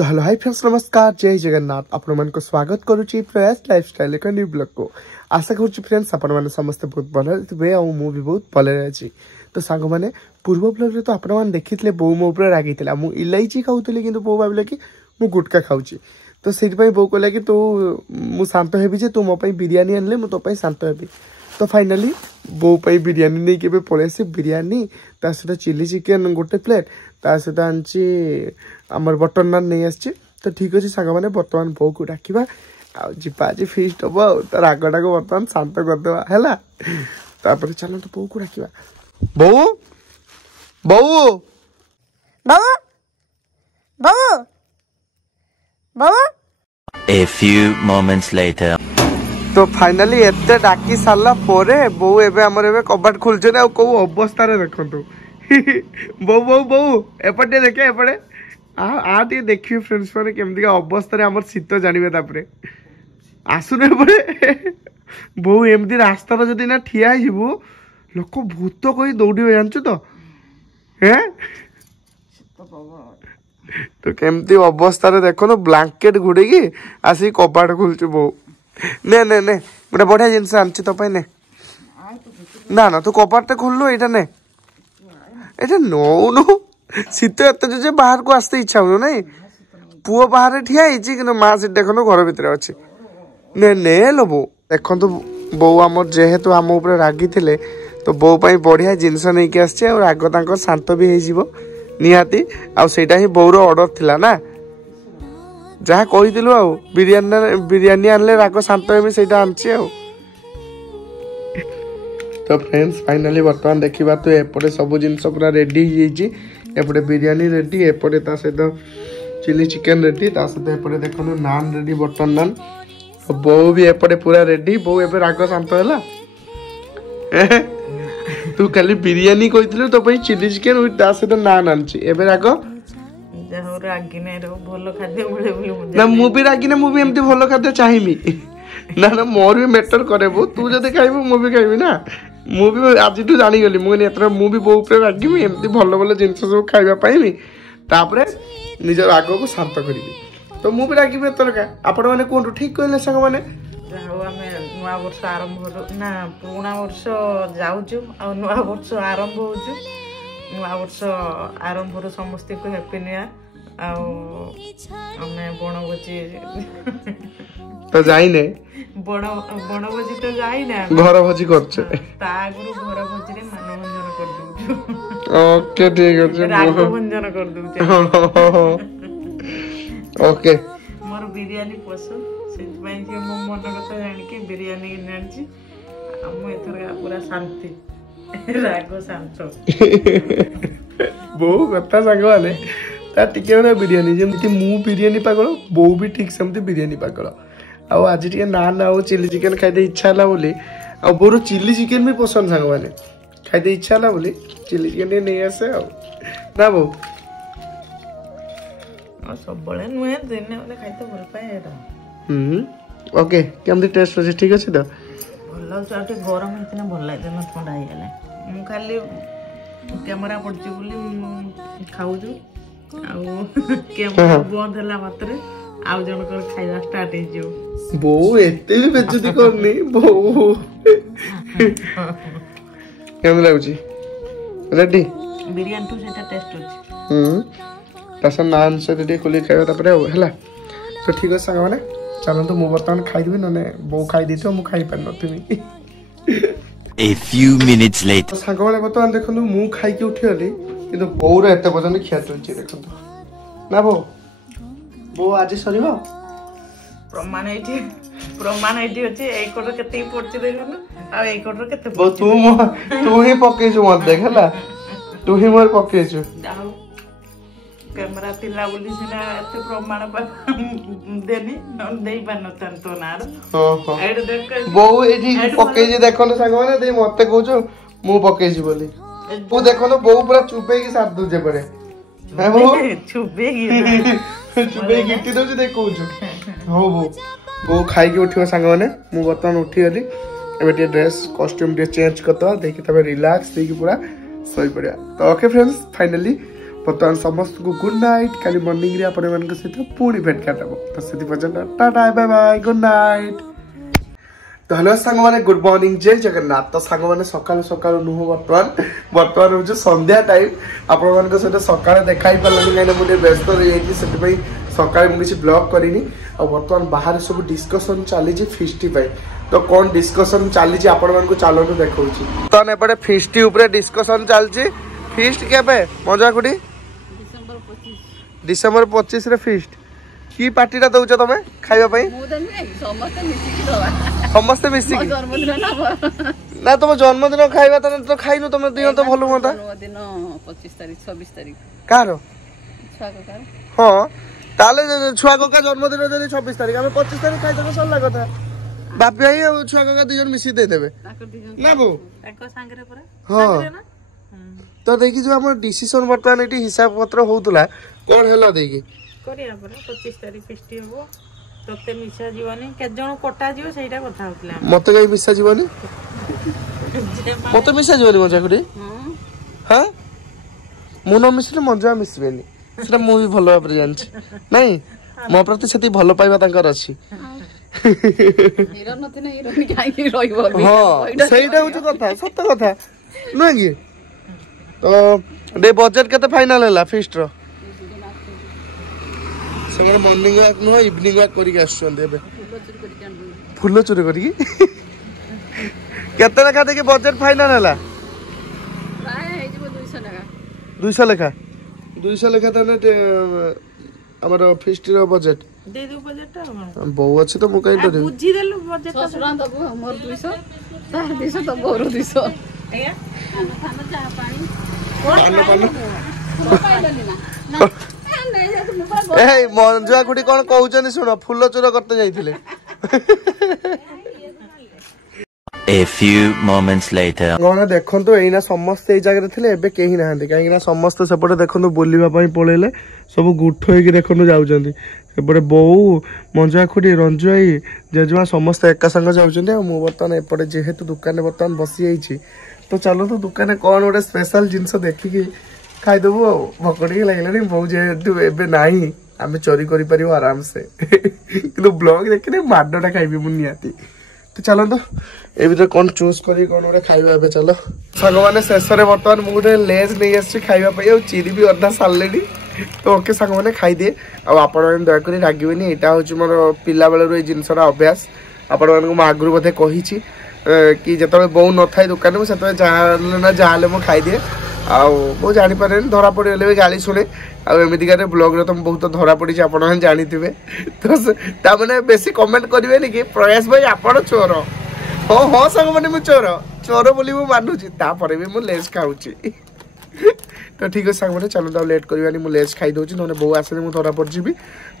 तो hello hi friends नमस्कार जय जगन्नाथ आपण मन को स्वागत करूची प्रयास लाइफस्टाइल एक न्यू ब्लॉग को आशा करूची फ्रेंड्स आपण माने समस्त बहुत भले थे और मु भी बहुत भले अछि तो सांग माने पूर्व ब्लॉग रे तो आपण माने देखितले बो मो ऊपर रागितला मु इलायची खाउतली किंतु बो भाबिले कि मु गुटका खाउची तो सेति पई बो कहला कि तू मु शांत हेबी जे तू मो पई बिरयानी आनले मु तो पई शांत हेबी तो फाइनली बो पई बिरयानी नहीं केबे पळे से बिरयानी ता सहित चिली चिकन गोटे प्लेट ता सहित आंची हमर बटर नान नहीं आछि तो ठीक अछि सांग माने वर्तमान बो को डाकिबा आ जिपाजी फीस्ट हो तो रागटा को वर्तमान शांत कर देबा हैला तापर चलो तो बो को डाकिबा बो बो बो बो बो A few moments later तो फाइनली एते डाकी साला पोरे बो एबे हमर एबे कबाट खुलछे ना को अवस्था रे देखंतु बो बो बो एपटे देखे एपटे आ टी देखिए फ्रेंड्स माने केमदी का अवस्था रे हमर शीत जानिबे तापरे आसुने पड़े बो एमदी रास्ता रो जदी ना ठिया हिबो लोक भूत कोई दौड़िबे जानछु तो हैं तो केमती अवस्था रे देखो तो ब्लैंकेट घुड़े की आसी कबाट खुलछु बो ने ने ने गोटे बढ़िया जिनस आनछि तो ने ना ना तू कपाट खोललु एटा ने एटा नो नो शीत एत जे बाहर को आस्ते इच्छा हो नहीं पुओ बाहर ठिया हिची कि माँ से देखो घर भितर अच्छे ने ने लो बो देखो तो बो आम जेहेतु आम ऊपर रागी थे तो बो पाई बढ़िया जिनस नहीं के आछे और आग तांको शांत भी हो निहाती आ सेटा ही बोर ऑर्डर थिला ना जहाँ कहीलु आ बिरयानी आनले राग शांत हेमी से आनची आ तो फ्रेंड्स फाइनली वर्तमान देखा तो एपटे सब जिनस पूरा रेडी एपटे बिरयानी रेडी एपटे ता सहित चिली चिकन रेडी ता सहित एपटे देखो नान रेडी बटर नान बो भी एपटे पूरा रेडी बो एबे राग शांत हैला तू खाली बिरयानी कहितलु तो पई चिली चिकन विथ ता सहित नान आनची एबे राग जाहो रागिने रो भलो खाद्य मिले बोली ना मु भी रागिने मु भी एमती भलो खाद्य चाहिमी ना ना मोर भी मैटर करे बो तू जदे खाइबो मु भी खाइबी ना मु भी आज तू जानी गली मु एतरा मु भी बो ऊपर रागिमी एमती भलो भलो जिंस सब खाइबा पाइमी तापरे निज राग को शांत करिबी तो मु भी रागिबी एतर का आपण माने कोन ठीक कहले संग माने जाहो हमें नवा वर्ष आरंभ ना पुराना वर्ष जाउछु आ नवा वर्ष आरंभ होछु नवा वर्ष आरंभ रो समस्त को हैप्पी न्यू ईयर आ हमें बनभोजी तो जाइने बनभोजी तो जाइना घर भोजी करछे ता आगु घर भोजी रे मनोरंजन कर दउछु ओके ठीक अछि राग भंजन कर दउछु ओके मोर बिरयानी पसंद से भाई जे मो मन कथा जानि के बिरयानी नानची हम एथर पूरा शांति राग शांत बो कथा संग माने ता टिके ना बिरयानी जेमती मु बिरयानी पागल बो भी ठीक सेमती बिरयानी पागल आ आज टिके नान आ चिली चिकन खाइते इच्छा होला बोली आ बोरो चिली चिकन भी पसंद संग माने खाइते इच्छा होला बोली चिली चिकन नहीं आसे आ ना बो आ सब बळे नुए दिने वाले खाइते भल पाए एटा ओके केमती टेस्ट होছে ठीक আছে তো भल चाटे गरम इतना भल लागे न ठंडा हो गेला मु खाली कैमरा पड़ची बोली खाऊ छु आ कैमरा बंद होला मात्रे आउ जन कर खाइबा स्टार्ट हे जो बो एते भी बेइज्जती करनी बो केमन लागुची रेडी बिरयानी तो सेटा टेस्ट होची तसा नान से रेडी खोली खाइबा तापरे हैला तो ठीक है संग माने चलो तो मु बर्तमान खाइ दिबे नने बो खाइ दितो मु खाइ पर नथिबी A few minutes later संग माने बर्तमान देखनु मु खाइ के उठी हली किंतु बौर एते पजन खिया चलची देखनु ना बो आज सरीबो प्रमाण एठी अछि ए कोटर केते पड़छि देखनु आ ए कोटर केते बो तू ही पके छु मत देख हला तू ही मोर पके छु कैमरा तिला बोली सिना एते प्रमाण देनी न देई पान तन तो नार हां एड देख बो एठी पके जे देखनु संग माने दे मते कहू मु पके छु बोली तू देखनु बो पूरा चुपे की साथ दूजे पड़े है बो चुपे गिट्टी दो देख कहू छु हो बो खाई के उठियो संग माने मु बर्तमान उठी गली एबे टे ड्रेस कॉस्ट्यूम टे चेंज करता देखि तबे रिलैक्स देकी पूरा सोई पड़िया तो ओके फ्रेंड्स फाइनली बर्तमान समस्त को गुड नाइट काली मॉर्निंग रे आपण मान सहित पुणी भेट काटब तो से पर्यंत tata bye bye good night. तो हेलो सांग माने गुड मॉर्निंग जय जगन्नाथ। तो सांग माने सकाल सकाल नुह बर्तमान हो संध्या टाइम आपण मान सहित सकाल देखाई पारलानी काई मुझे व्यस्त रही से सकाल मुझे ब्लॉग करिनी और बर्तमान बाहर सब डिस्कशन चली फिस्टी तो कौन डिस्कशन चली आपण मान चलो देखा तो एपटे फिस्टी उपरे डिस्कशन चलची फिस्ट केबे मजा खुडी डिसेंबर 25 रे फिस्ट की पार्टीटा दउछ तमे खाइबा पई समस्त मिसिकी ना तुम जन्मदिन खाइबा तो खाइनु तुम दियो तो भलो होता जन्मदिन 25 तारिख 26 तारिख कार छुआ को कार हां ताले छुआ को का जन्मदिन जदी 26 तारिख हम 25 तारिख खाइ तो सल्ला कथा बाप भाई और छुआ को का दुजन मिसी दे देबे ना बो एको संगरे पर हां तो देखि जो हमर डिसीजन वर्तमान एटी हिसाब पत्र होतला कोन हेला देखि करिया पर 25 तारिख फेस्टी हो तते मिसा जीवनी के जण कोटा जीव सेटा कथा होतला मते कई मिसा जीवनी मते मिसा जीवनी मजा करी हां मोनो मिसले मजा मिसबेनी सेटा मु भी भलो भाबरे जानछि नहीं मो प्रति सेति भलो पाइबा तांकर अछि हीरो नथिन हीरो काई की रहिबो हां सेटा होछ कथा सत्य कथा नै की तो डे बजट केते फाइनल हैला फिस्ट रो सगरे मॉर्निंग वॉक नो इवनिंग वॉक करी के आछन देबे फुल्लो चोरी करी केते लेखा देखि बजट फाइनल हैला प्राय हे जबो 200 लेखा 200 लेखा तने हमर फिस्ट रो बजट दे दो बजट बहु अछि तो मु कहि दे बुझी देलु बजट ससुरा दबो हमर 200 ता 200 तो बोरो 200 एया खाना चाह पानी ए मंजुआ गुडी कोन कहउचनी सुनो फुल्लो चोर करते जाइथिले A few moments later गना देखंतो एइना समस्त ए जगह रे थिले एबे केही नाहंती काहेकि ना समस्त सेपटे देखंतो बोलिबा पई पळेले सब गुठो हेकि देखंतो जाउचंती सेपटे बहु मंजुआ खुडी रंजुआई जेजुआ समस्त एका संग जाउचंती आ मु बर्तमान एपटे जेहेतु दुकान में बर्तमान बसी आइछि तो चलो तो दुकान कौन गोटे स्पेशल जिनस देखिकी खाईदेबू भकड़ी लगे बहु जेहेतु एबे नाही आम चोरी कर आराम से कि ब्लॉग देखने माडटा खाइबी मु निहाती तो चलो तो ए भीतर कौन चूज करी कौन गोटे खाइबा एबे चलो सांग माने शेष रे बर्तमान मु गोटे लेज नहीं आछि खाइबा पई आ चिरी भी अधा साललेडी तो ओके सांग माने खाई दे आ आपण दया करी रागिबेनी एटा होची मोर पिला बेले रो ए जिनसरा अभ्यास आपण मानक म आगरु बथे कहिछि कि जतबे बहु न थाई दुकान में सेतबे ना जाले मो खाई दिए आउ मो जानि पारे धरा पड़ी गले गाली सुने आ एमिति गारे ब्लॉग रे तुम बहुत धरा पड़ी छ आपण जानि थिबे तो ता माने बेसी कमेंट करिवे नि कि प्रयास भाई आपण चोर हो हो संग माने मु चोर बोली मु मानुची ता परे भी मु लेस खाउची तो ठीक है सांग माने चलो दाव लेट करवानी मु लेस खाई दोची नने बहु आसे मु धरा पड़ जीबी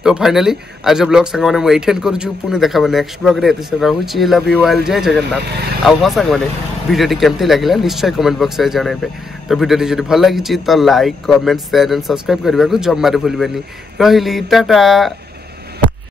तो फाइनली आज ब्लॉग सांग माने मु एटेंड करू पुनी देखाबे नेक्स्ट ब्लॉग रे एते से रहूची लव यू ऑल जय जगन्नाथ आ हो सांग माने वीडियो टी केमती लागिला निश्चय कमेंट बॉक्स रे जणाइबे तो वीडियो टी जदि भल लागिची तो like comment share and subscribe करबा को जम्मा रे भूलबेनी रहिली टाटा।